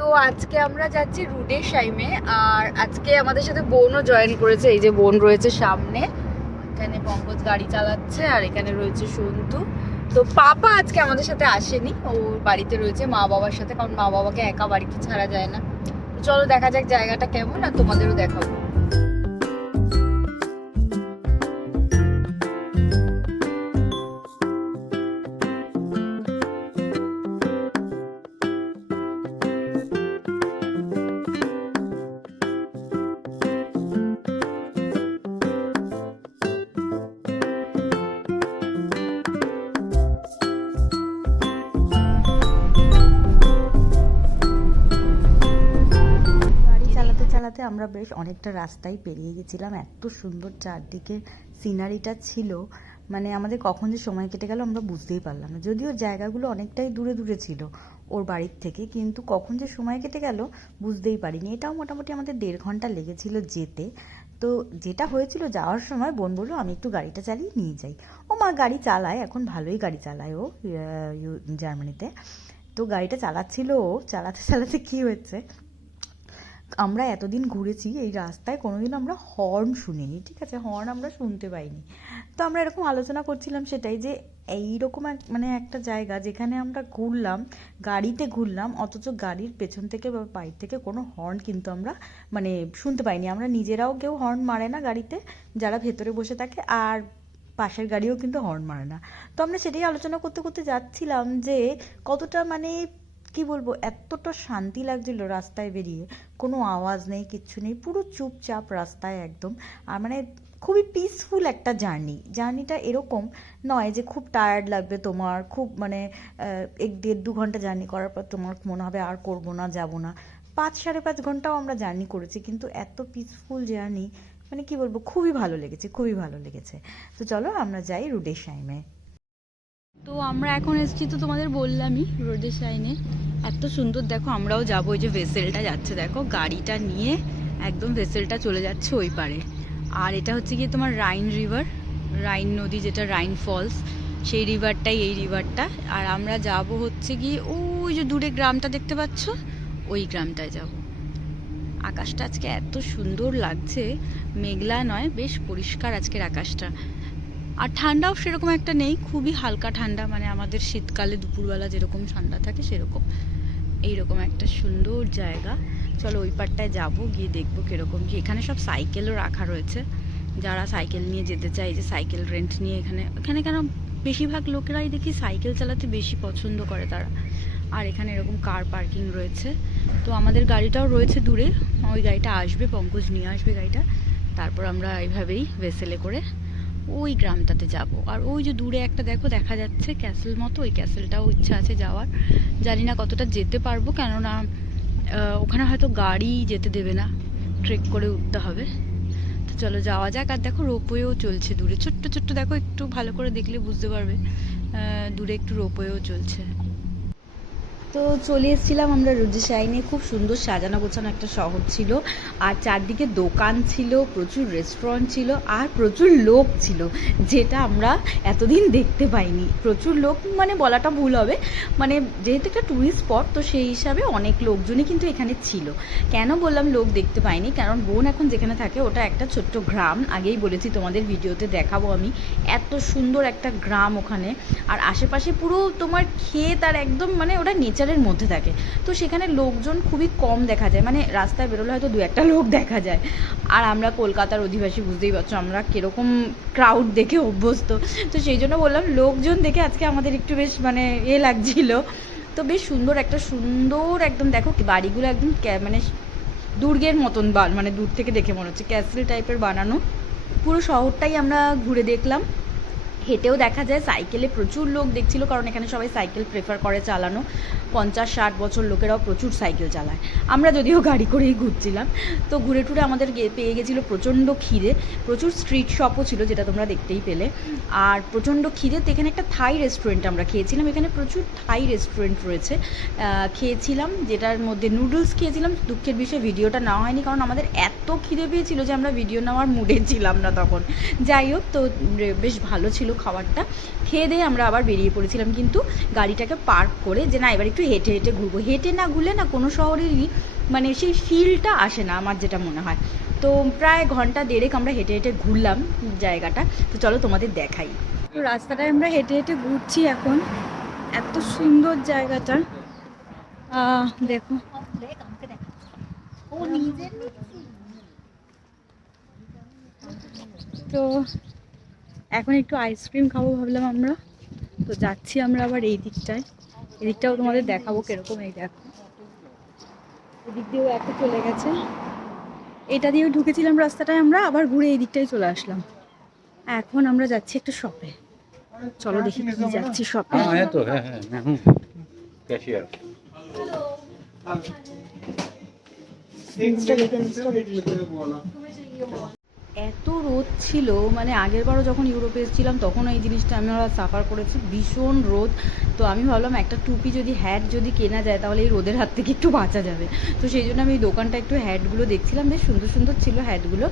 তো আজকে আমরা যাচ্ছি রুডেশাইমে। আর আজকে আমাদের সাথে বোনও জয়েন করেছে। এই যে বোন রয়েছে সামনে, এখানে পঙ্কজ গাড়ি চালাচ্ছে, আর এখানে রয়েছে সন্তু। তো পাপা আজকে আমাদের সাথে আসেনি, ও বাড়িতে রয়েছে মা বাবার সাথে, কারণ মা বাবাকে একা বাড়িতে ছাড়া যায় না। তো চলো দেখা যাক জায়গাটা কেমন, আর তোমাদেরও দেখাবো। চালাতে আমরা বেশ অনেকটা রাস্তায় পেরিয়ে গেছিলাম। এত সুন্দর চারদিকে সিনারিটা ছিল, মানে আমাদের কখন যে সময় কেটে গেল আমরা বুঝতেই পারলাম না। যদিও জায়গাগুলো অনেকটাই দূরে দূরে ছিল ওর বাড়ির থেকে, কিন্তু কখন যে সময় কেটে গেল বুঝতেই পারিনি। এটাও মোটামুটি আমাদের 1.5 ঘন্টা লেগেছিল যেতে। তো যেটা হয়েছিল, যাওয়ার সময় বোন বললো আমি একটু গাড়িটা চালিয়ে নিয়ে যাই। ও মা গাড়ি চালায়, এখন ভালোই গাড়ি চালায় ও জার্মানিতে। তো গাড়িটা চালাচ্ছিল, ও চালাতে চালাতে কী হয়েছে, আমরা এতদিন ঘুরেছি এই রাস্তায় কোনোদিন আমরা হর্ন শুনিনি, ঠিক আছে, হর্ন আমরা শুনতে পাইনি। তো আমরা এরকম আলোচনা করছিলাম সেটাই, যে এইরকম মানে একটা জায়গা যেখানে আমরা ঘুরলাম, গাড়িতে ঘুরলাম, অথচ গাড়ির পেছন থেকে বা বাইর থেকে কোনো হর্ন কিন্তু আমরা মানে শুনতে পাইনি। আমরা নিজেরাও কেউ হর্ন মারে না গাড়িতে, যারা ভেতরে বসে থাকে, আর পাশের গাড়িও কিন্তু হর্ন মারে না। তো আমরা সেটাই আলোচনা করতে করতে যাচ্ছিলাম যে কতটা মানে কি বলবো, এতটা শান্তি লাগছিল রাস্তায় বেরিয়ে। কোনো আওয়াজ নেই, কিচ্ছু নেই, পুরো চুপচাপ রাস্তায় একদম। আর মানে খুবই পিসফুল একটা জার্নিটা এরকম নয় যে খুব টায়ার্ড লাগবে তোমার, খুব মানে 1-1.5-2 ঘন্টা জার্নি করার পর তোমার মনে হবে আর করবো না, যাবো না। 5-5.5 ঘন্টাও আমরা জার্নি করেছি, কিন্তু এত পিসফুল জার্নি, মানে কি বলবো, খুবই ভালো লেগেছে, খুবই ভালো লেগেছে। তো চলো আমরা যাই রুডেশাইমে। তো আমরা এখন এসেছি, তো তোমাদের বললামই রোডেশাইমে। এত সুন্দর, দেখো আমরাও যাবো। ওই যে ভেসেলটা যাচ্ছে, দেখো গাড়িটা নিয়ে একদম ভেসেলটা চলে যাচ্ছে ওই পারে। আর এটা হচ্ছে গিয়ে তোমার রাইন রিভার, রাইন নদী, যেটা রাইন ফলস, সেই রিভারটাই এই রিভারটা। আর আমরা যাব হচ্ছে গিয়ে ওই যে দূরে গ্রামটা দেখতে পাচ্ছ, ওই গ্রামটায় যাব। আকাশটা আজকে এত সুন্দর লাগছে, মেঘলা নয়, বেশ পরিষ্কার আজকের আকাশটা। আর ঠান্ডাও সেরকম একটা নেই, খুবই হালকা ঠান্ডা, মানে আমাদের শীতকালে দুপুরবেলা যেরকম ঠান্ডা থাকে সেরকম। এইরকম একটা সুন্দর জায়গা। চলো ওই পারটায় যাবো, গিয়ে দেখবো কিরকম কি। এখানে সব সাইকেলও রাখা রয়েছে, যারা সাইকেল নিয়ে যেতে চায়, যে সাইকেল রেন্ট নিয়ে এখানে কেন বেশিরভাগ লোকেরাই দেখি সাইকেল চালাতে বেশি পছন্দ করে তারা। আর এখানে এরকম কার পার্কিং রয়েছে। তো আমাদের গাড়িটাও রয়েছে দূরে, ওই গাড়িটা আসবে, পঙ্কজ নিয়ে আসবে গাড়িটা। তারপর আমরা এইভাবেই ভেসেলে করে ওই গ্রামটাতে যাব। আর ওই যে দূরে একটা দেখো দেখা যাচ্ছে ক্যাসেল মতো, ওই ক্যাসেলটাও ইচ্ছা আছে যাওয়ার। জানি না কতটা যেতে পারবো, কেননা ওখানে হয়তো গাড়ি যেতে দেবে না, ট্রেক করে উঠতে হবে। তো চলো যাওয়া যাক। আর দেখো রোপওয়েও চলছে দূরে, ছোট্ট ছোট্ট, দেখো একটু ভালো করে দেখলে বুঝতে পারবে, দূরে একটু রোপওয়েও চলছে। তো চলে এসেছিলাম আমরা রুডেশাইমে। খুব সুন্দর সাজানো গোছানো একটা শহর ছিল, আর চারদিকে দোকান ছিল, প্রচুর রেস্টুরেন্ট ছিল, আর প্রচুর লোক ছিল, যেটা আমরা এতদিন দেখতে পাইনি। প্রচুর লোক মানে বলাটা ভুল হবে, মানে যেহেতু একটা ট্যুরিস্ট স্পট, তো সেই হিসাবে অনেক লোকজনই কিন্তু এখানে ছিল। কেন বললাম লোক দেখতে পাইনি, কারণ বোন এখন যেখানে থাকে ওটা একটা ছোট্ট গ্রাম, আগেই বলেছি তোমাদের, ভিডিওতে দেখাবো আমি। এত সুন্দর একটা গ্রাম ওখানে, আর আশেপাশে পুরো তোমার ক্ষেত, আর একদম মানে ওটা নেচারের মধ্যে থাকে। তো সেখানে লোকজন খুবই কম দেখা যায়, মানে রাস্তায় বেরোলে হয়তো 2-1টা লোক দেখা যায়। আর আমরা কলকাতার অধিবাসী, বুঝতেই পারছো আমরা কীরকম ক্রাউড দেখে অভ্যস্ত। তো সেই জন্য বললাম লোকজন দেখে আজকে আমাদের একটু বেশ মানে লাগছিল। তো বেশ সুন্দর একটা সুন্দর একদম, দেখো বাড়িগুলো একদম মানে দুর্গের মতন, মানে দূর থেকে দেখে মনে হচ্ছে ক্যাসেল টাইপের বানানো। পুরো শহরটাই আমরা ঘুরে দেখলাম। হেঁটেও দেখা যায়, সাইকেলে প্রচুর লোক দেখছিল, কারণ এখানে সবাই সাইকেল প্রেফার করে চালানো। 50-60 বছর লোকেরাও প্রচুর সাইকেল চালায়। আমরা যদিও গাড়ি করেই ঘুরছিলাম। তো ঘুরে টুরে আমাদের পেয়ে গেছিলো প্রচণ্ড খিদে। প্রচুর স্ট্রিট শপও ছিল, যেটা তোমরা দেখতেই পেলে। আর প্রচণ্ড খিদে, তো এখানে একটা থাই রেস্টুরেন্ট আমরা খেয়েছিলাম। এখানে প্রচুর থাই রেস্টুরেন্ট রয়েছে, খেয়েছিলাম, যেটার মধ্যে নুডলস খেয়েছিলাম। দুঃখের বিষয়ে ভিডিওটা নেওয়া হয়নি, কারণ আমাদের এত খিদে পেয়েছিল যে আমরা ভিডিও নেওয়ার মুডে ছিলাম না তখন। যাই হোক, তো বেশ ভালো ছিল খাবারটা, খেয়ে দিয়ে আমরা আবার বেরিয়ে পড়েছিলাম কিন্তু গাড়িটাকে পার্ক করে, যে না এবার একটু হেঁটে হেঁটে ঘুরবো। হেঁটে না ঘুরলে না কোনো শহরেরই মানে সেই ফিলটা আসে না, আমার যেটা মনে হয়। তো প্রায় ঘন্টা দেড়েক আমরা হেঁটে হেঁটে ঘুরলাম জায়গাটা। তো চলো তোমাদের দেখাই। তো রাস্তাটায় আমরা হেঁটে হেঁটে ঘুরছি এখন, এত সুন্দর জায়গাটা। দেখো তো এখন একটু আইসক্রিম খাবো ভাবলাম আমরা। তো যাচ্ছি আমরা আবার এই দিকটায়, এদিকটাও তোমাদের দেখাবো কিরকম। এই দেখো এদিক দিয়েও একটা চলে গেছে, এটা দিয়েও ঢুকেছিলাম রাস্তাটায়, আমরা আবার ঘুরে এই দিকটায় চলে আসলাম। এখন আমরা যাচ্ছি একটু শপে, চলো দেখি কি যাচ্ছি শপে। এত রোদ ছিল, মানে আগের বারও যখন ইউরোপে এসেছিলাম তখন এই জিনিসটা আমরা সাফার করেছি, ভীষণ রোদ। তো আমি ভাবলাম একটা টুপি যদি হ্যাট যদি কেনা যায় তাহলে এই রোদের হাত থেকে একটু বাঁচা যাবে। তো সেই জন্য আমি এই দোকানটা একটু হ্যাটগুলো দেখছিলাম, বেশ সুন্দর সুন্দর ছিল হ্যাটগুলো।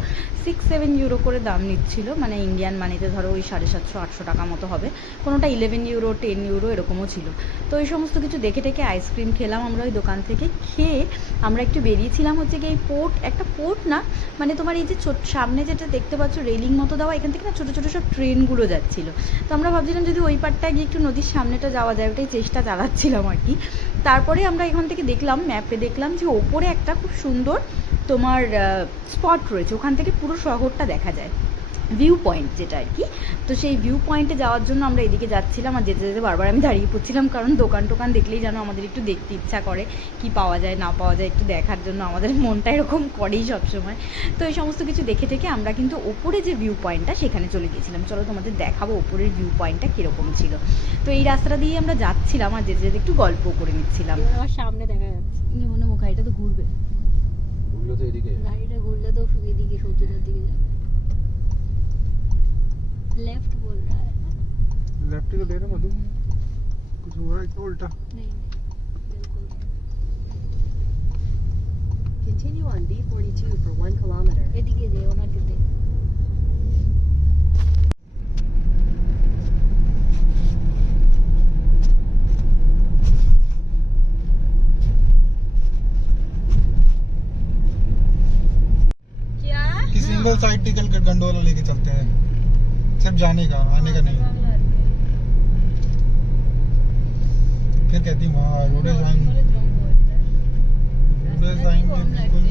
6-7 ইউরো করে দাম নিচ্ছিল, মানে ইন্ডিয়ান মানিতে ধরো ওই 750-800 টাকা মতো হবে। কোনোটা 11 ইউরো 10 ইউরো এরকমও ছিল। তো এই সমস্ত কিছু দেখে টেকে আইসক্রিম খেলাম আমরা ওই দোকান থেকে। খেয়ে আমরা একটু বেরিয়েছিলাম হচ্ছে কি এই পোর্ট, একটা পোর্ট না মানে তোমার এই যে সামনে যেটা দেখতে পাচ্ছ রেলিং মতো দেওয়া, এখান থেকে না ছোটো ছোটো সব ট্রেনগুলো যাচ্ছিলো। তো আমরা ভাবছিলাম যদি ওই পারটায় গিয়ে একটু নদীর সামনেটা যাওয়া যায়, ওটাই চেষ্টা চালাচ্ছিলাম আর কি। তারপরে আমরা এখান থেকে দেখলাম, ম্যাপে দেখলাম যে ওপরে একটা খুব সুন্দর তোমার স্পট রয়েছে, ওখান থেকে পুরো শহরটা দেখা যায়, ভিউ পয়েন্ট যেটা আর কি। তো সেই ভিউ পয়েন্টে যাওয়ার জন্য আমরা এদিকে যাচ্ছিলাম, আর যেতে যেতে বারবার আমি দাঁড়িয়ে পড়ছিলাম, কারণ দোকান টোকান দেখলেই যেন আমাদের একটু দেখতে ইচ্ছা করে, কি পাওয়া যায় না পাওয়া যায় একটু দেখার জন্য আমাদের মনটা এরকম করেই সবসময়। তো এই সমস্ত কিছু দেখে থেকে আমরা কিন্তু ওপরে যে ভিউ পয়েন্টটা সেখানে চলে গিয়েছিলাম। চলো তোমাদের দেখাবো ওপরের ভিউ পয়েন্টটা কীরকম ছিল। তো এই রাস্তাটা দিয়ে আমরা যাচ্ছিলাম আর যেতে যেতে একটু গল্প করে নিচ্ছিলাম। আমার সামনে দেখা যাচ্ছে মনে হয় গাড়িটা তো ঘুরবে, গাড়িটা ঘুরলে তো এদিকে সত্যিটার দিকে যাবে। लेफ्ट बोल रहा है, लेफ्ट को ले रहा मधु, कुछ हो रहा है क्या उल्टा? नहीं बिल्कुल। Continue on B42 for 1 kilometer. এদিকে দে ওনাকে দে। क्या कि सिंगल साइड टिकल कर गंडोला लेके चलते हैं, सिर्फ जाने का, आने का नहीं। फिर कहती वहाँ रोडे जाएंगे, रोडे जाएंगे बिल्कुल।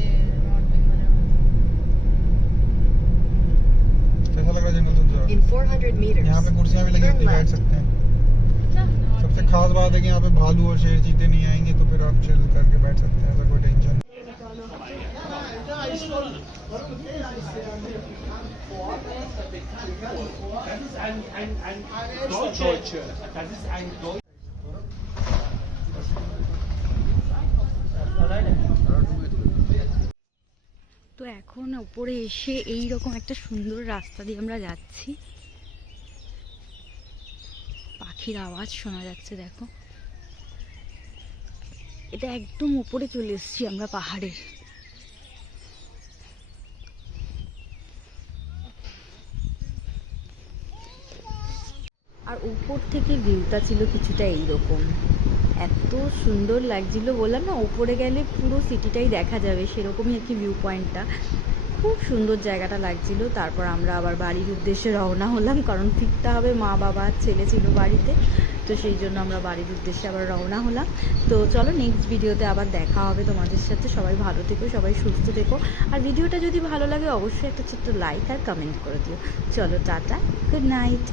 कैसा लग रहा है जनरल तुझे? In 400 meters. यहाँ पे कुर्सियाँ भी लगी होती है, बैठ सकते हैं। सबसे खास बात है कि यहाँ पे भालू और शेर चीते नहीं आएंगे, तो फिर आप चिल करके बैठ सकते हैं, ऐसा कोई टेंशन नहीं। তো এখন উপরে এসে এই রকম একটা সুন্দর রাস্তা দিয়ে আমরা যাচ্ছি, পাখির আওয়াজ শোনা যাচ্ছে দেখো। এটা একদম উপরে চলে এসেছি আমরা পাহাড়ের। আর উপর থেকে ভিউটা ছিল কিছুটা এইরকম, এত সুন্দর লাগছিল, বললাম না উপরে গেলে পুরো সিটিটাই দেখা যাবে, সেরকমই আর কি ভিউ পয়েন্টটা। খুব সুন্দর জায়গাটা লাগছিল। তারপর আমরা আবার বাড়ির উদ্দেশ্যে রওনা হলাম, কারণ ফিরতে হবে, মা বাবা ছেলে ছিল বাড়িতে, তো সেই জন্য আমরা বাড়ির উদ্দেশ্যে আবার রওনা হলাম। তো চলো নেক্সট ভিডিওতে আবার দেখা হবে তোমাদের সাথে। সবাই ভালো থেকো, সবাই সুস্থ থেকো, আর ভিডিওটা যদি ভালো লাগে অবশ্যই একটা ছোট্ট লাইক আর কমেন্ট করে দিও। চলো টাটা, গুড নাইট।